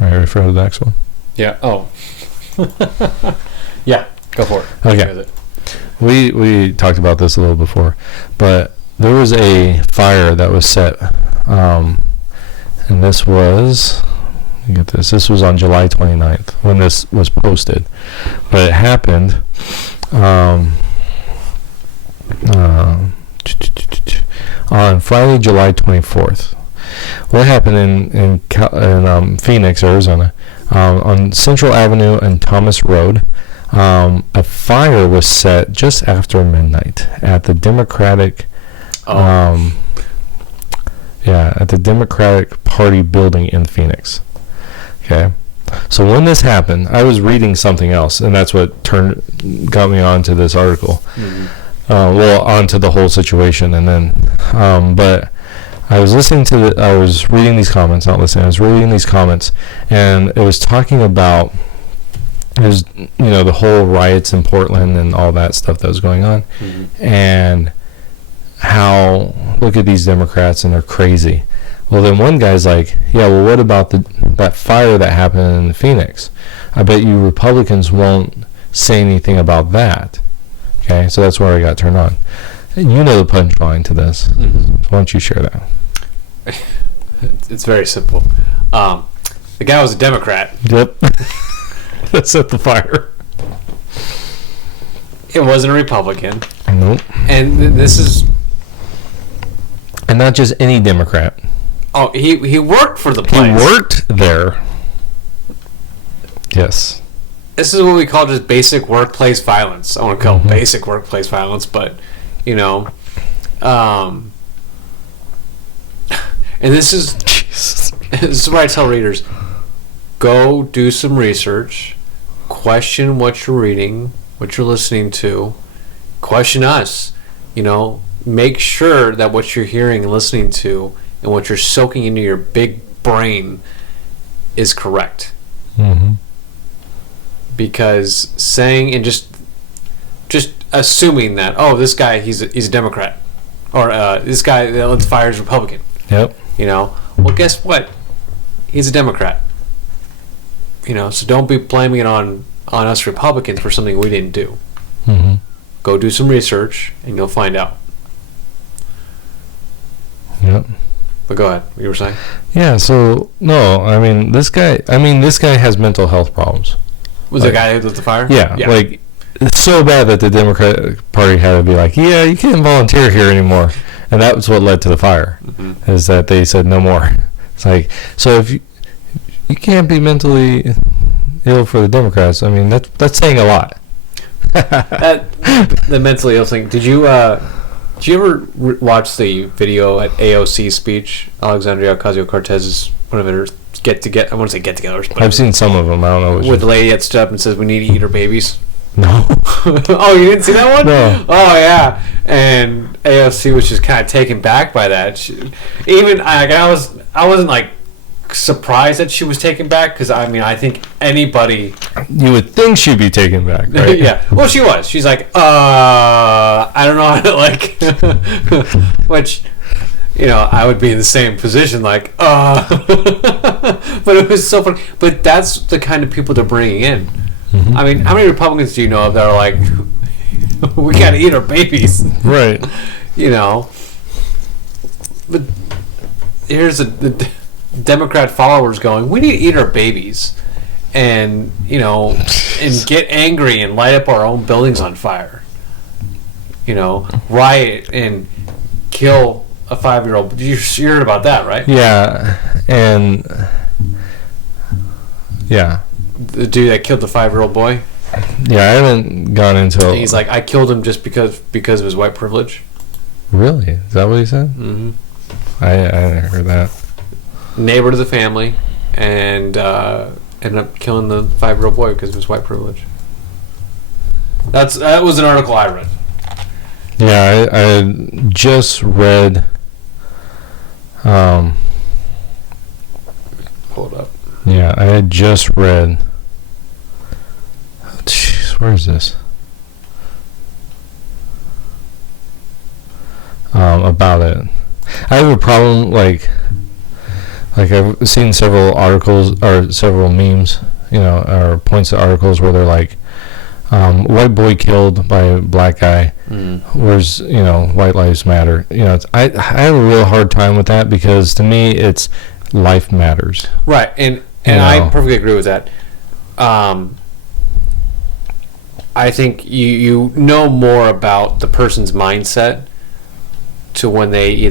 Are you ready for the next one? Yeah. Oh. Yeah. Go for it. Okay. We talked about this a little before, but there was a fire that was set, and this was, this was on July 29th when this was posted, but it happened on Friday, July 24th. What happened in Phoenix, Arizona, on Central Avenue and Thomas Road, a fire was set just after midnight at the Democratic at the Democratic Party building in Phoenix. Okay. So when this happened, I was reading something else, and that's what got me onto this article. Onto the whole situation, and then but I was listening to I was reading these comments, not listening. I was reading these comments, and it was talking about the whole riots in Portland and all that stuff that was going on, and how look at these Democrats and they're crazy. Well, then one guy's like, yeah, well, what about that fire that happened in Phoenix? I bet you Republicans won't say anything about that. Okay, so that's where I got turned on. And you know the punchline to this. Why don't you share that? It's very simple. The guy was a Democrat. Yep. That set the fire. It wasn't a Republican. Nope. And this is... And not just any Democrat. Oh, he worked for the place. He worked there. Yes. This is what we call just basic workplace violence. I want to call it basic workplace violence, but, and this is... Jesus. This is what I tell readers. Go do some research. Question what you're reading, what you're listening to. Question us. Make sure that what you're hearing and listening to and what you're soaking into your big brain is correct. Because saying and just assuming that, oh, this guy he's a Democrat, or this guy that lets fire is Republican. Yep. Well, guess what? He's a Democrat. So don't be blaming it on us Republicans for something we didn't do. Go do some research and you'll find out. Yep. But go ahead. You were saying? Yeah. So no, this guy has mental health problems. Was the guy who lit the fire? Yeah. Like, it's so bad that the Democratic Party had to be like, yeah, you can't volunteer here anymore, and that was what led to the fire. Is that they said no more. It's like, so if you can't be mentally ill for the Democrats, that's saying a lot. The mentally ill thing. Did you ever watch the video at AOC's speech? Alexandria Ocasio-Cortez's one of her I want to say get-togethers. But I've seen some of them. I don't know which. With the lady that stood up and says, "We need to eat our babies." No. Oh, you didn't see that one? No. Oh, yeah. And AOC was just kind of taken back by that. I wasn't like surprised that she was taken back, because I think anybody, you would think she'd be taken back, right? Yeah. Well, she was. She's like, I don't know how to which, I would be in the same position, like, but it was so funny. But that's the kind of people they're bringing in. How many Republicans do you know of that are like, we gotta eat our babies, right? But here's the Democrat followers going, we need to eat our babies, and and get angry and light up our own buildings on fire, riot and kill a 5-year-old. You heard about that, right? Yeah. And yeah, the dude that killed the 5-year-old boy. Yeah, I haven't gone into it. He's like, I killed him just because of his white privilege. Really? Is that what he said? I didn't hear that. Neighbor to the family, and ended up killing the 5-year-old boy because of his white privilege. That was an article I read. Yeah, I just read. Pull it up. Yeah, I had just read. Jeez, where is this? About it. I have a problem, like like I've seen several articles or several memes, or points to articles where they're like, white boy killed by a black guy. Where's white lives matter. I have a real hard time with that, because to me it's life matters. Right, and I perfectly agree with that. I think you know more about the person's mindset to when they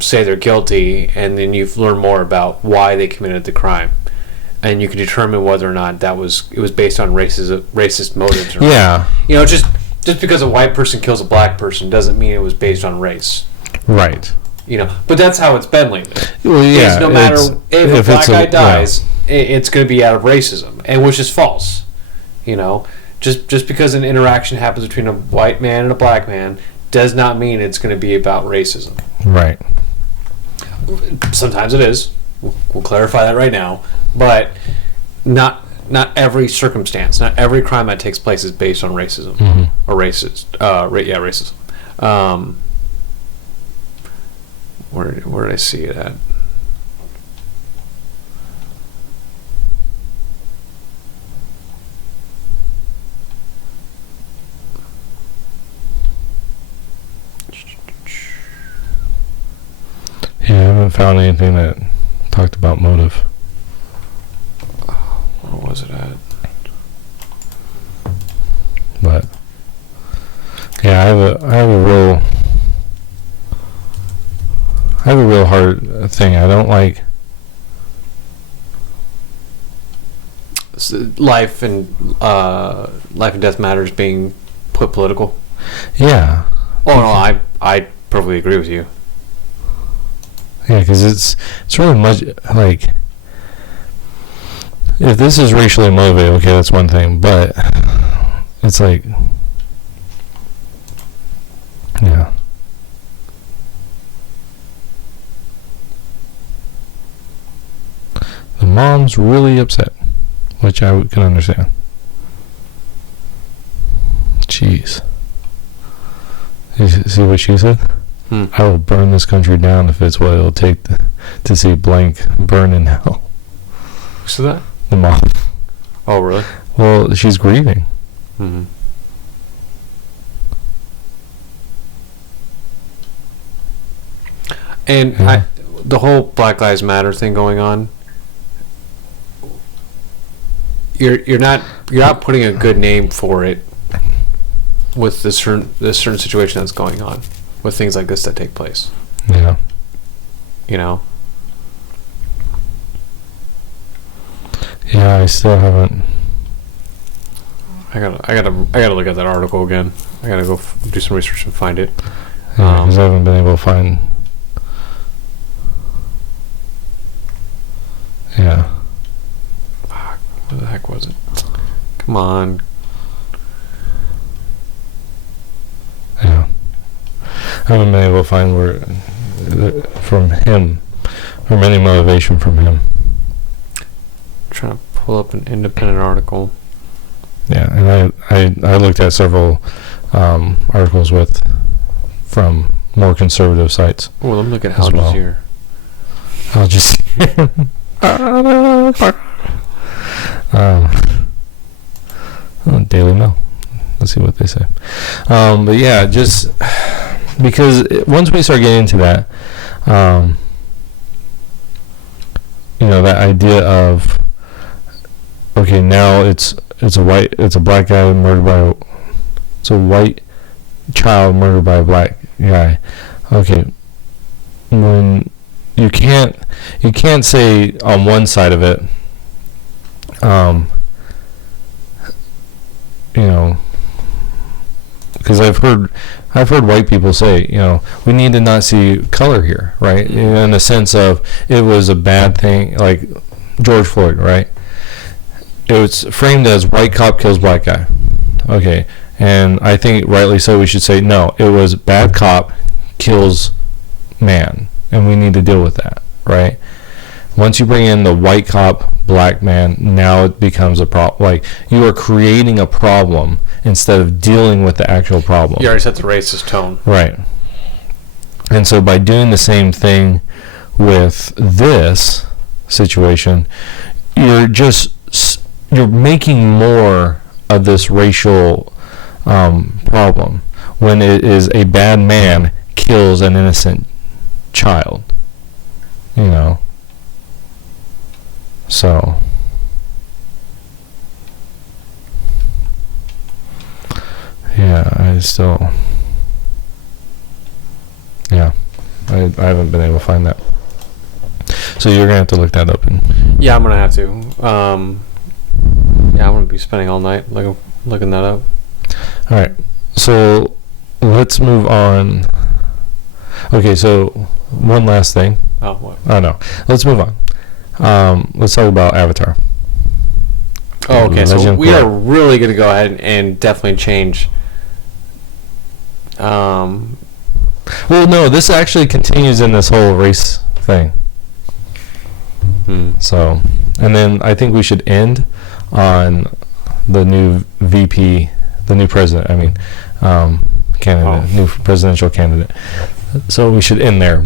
say they're guilty, and then you've learned more about why they committed the crime, and you can determine whether or not it was based on racist motives. Or yeah, not. Just because a white person kills a black person doesn't mean it was based on race. Right. But that's how it's been lately. Well, yeah. No matter if a black guy dies, it's going to be out of racism, and which is false. Just because an interaction happens between a white man and a black man does not mean it's going to be about racism. Right. Sometimes it is. We'll clarify that right now, but not every circumstance, not every crime that takes place is based on racism or racist. Racism. Where did I see it at? Yeah, I haven't found anything that talked about motive. Where was it at? But yeah, I have a real hard thing. I don't like life and death matters being put political. Yeah. Oh no, I perfectly agree with you. Yeah, because it's really much like, if this is racially motivated, okay, that's one thing, but it's like, yeah. The mom's really upset, which I can understand. Jeez. You see what she said? I will burn this country down if it's what it'll take to see blank burn in hell. Who's that? The mom. Oh, really? Well, she's grieving. Mm-hmm. And the whole Black Lives Matter thing going on, you're not putting a good name for it with this certain situation that's going on with things like this that take place. Yeah. Yeah, I still haven't. I gotta look at that article again. I gotta go do some research and find it. Yeah, because I haven't been able to find. Yeah. Fuck, what the heck was it? Come on. Yeah. I haven't been able to find from any motivation from him. I'm trying to pull up an independent article. Yeah, and I looked at several articles from more conservative sites. Oh, let me look at Al Jazeera. Al Jazeera. Daily Mail. Let's see what they say. But yeah, just because once we start getting into that, that idea of, okay, now it's a black guy murdered by it's a white child murdered by a black guy. Okay, when you can't say on one side of it, because I've heard white people say, we need to not see color here, right? In the sense of it was a bad thing, like George Floyd, right? It was framed as white cop kills black guy. Okay, and I think rightly so we should say, no, it was bad cop kills man, and we need to deal with that, right? Once you bring in the white cop, black man, now it becomes a problem. Like, you are creating a problem instead of dealing with the actual problem. You already set the racist tone. Right. And so by doing the same thing with this situation, you're making more of this racial problem when it is a bad man kills an innocent child, you know. So yeah, I haven't been able to find that. So you're gonna have to look that up. Yeah, I'm gonna have to. I'm gonna be spending all night looking that up. All right, so let's move on. Okay, so one last thing. Oh, what? Oh no, let's move on. Let's talk about Avatar. Oh, okay. So Legend of we Korra. are really gonna go ahead and definitely change. Well, no, this actually continues in this whole race thing. So, and then I think we should end on the new VP, the new president. I mean, candidate, new presidential candidate. So we should end there.